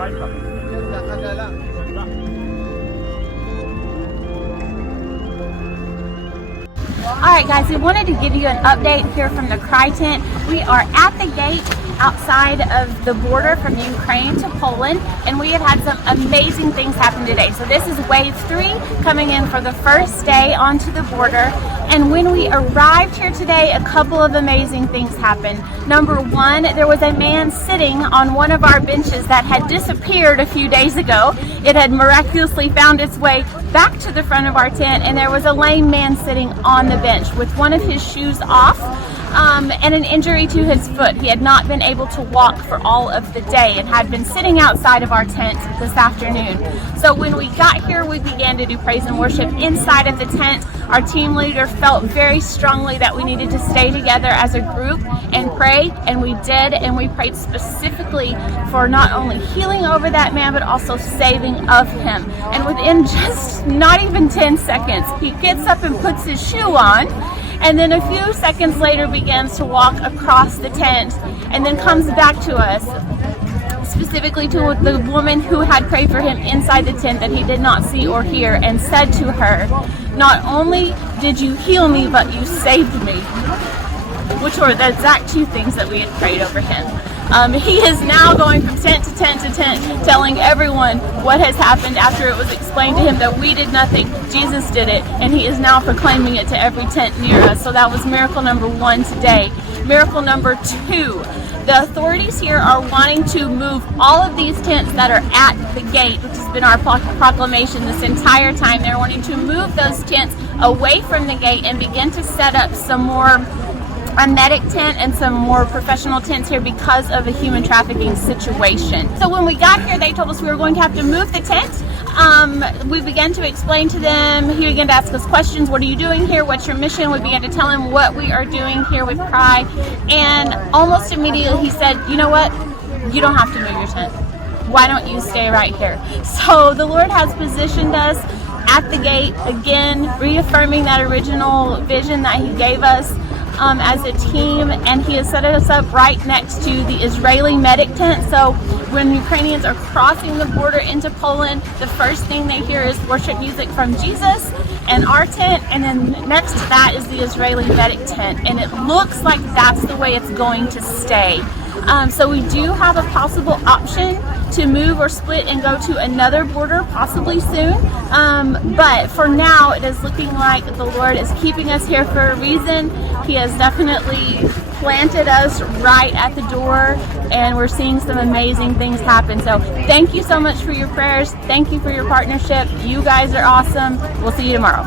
Alright guys, we wanted to give you an update here from the Cry Tent. We are at the gate outside of the border from Ukraine to Poland, and we have had some amazing things happen today. So this is wave 3 coming in for the first day onto the border. And when we arrived here today, a couple of amazing things happened. Number one, there was a man sitting on one of our benches that had disappeared a few days ago. It had miraculously found its way back to the front of our tent, and there was a lame man sitting on the bench with one of his shoes off and an injury to his foot. He had not been able to walk for all of the day and had been sitting outside of our tent this afternoon. So when we got here, we began to do praise and worship inside of the tent. Our team leader felt very strongly that we needed to stay together as a group and pray, and we did, and we prayed specifically for not only healing over that man, but also saving of him. And within just not even 10 seconds, he gets up and puts his shoe on, and then a few seconds later begins to walk across the tent, and then comes back to us, specifically to the woman who had prayed for him inside the tent that he did not see or hear, and said to her, "Not only did you heal me, but you saved me," which were the exact two things that we had prayed over him. He is now going from tent to tent to tent, telling everyone what has happened after it was explained to him that we did nothing, Jesus did it, and he is now proclaiming it to every tent near us. So that was miracle number 1 today. Miracle number 2. The authorities here are wanting to move all of these tents that are at the gate, which has been our proclamation this entire time. They're wanting to move those tents away from the gate and begin to set up some more a medic tent and some more professional tents here because of a human trafficking situation. So when we got here, they told us we were going to have to move the tent. We began to explain to them. He began to ask us questions. What are you doing here? What's your mission? We began to tell him what we are doing here with Cry, and almost immediately he said, "You know what? You don't have to move your tent. Why don't you stay right here?" So the Lord has positioned us at the gate, again reaffirming that original vision that he gave us as a team, and he has set us up right next to the Israeli medic tent. So when Ukrainians are crossing the border into Poland, the first thing they hear is worship music from Jesus and our tent, and then next to that is the Israeli medic tent, and it looks like that's the way it's going to stay. So we do have a possible option to move or split and go to another border possibly soon, but for now it is looking like the Lord is keeping us here for a reason. He has definitely planted us right at the door, and we're seeing some amazing things happen. So thank you so much for your prayers. Thank you for your partnership. You guys are awesome. We'll see you tomorrow.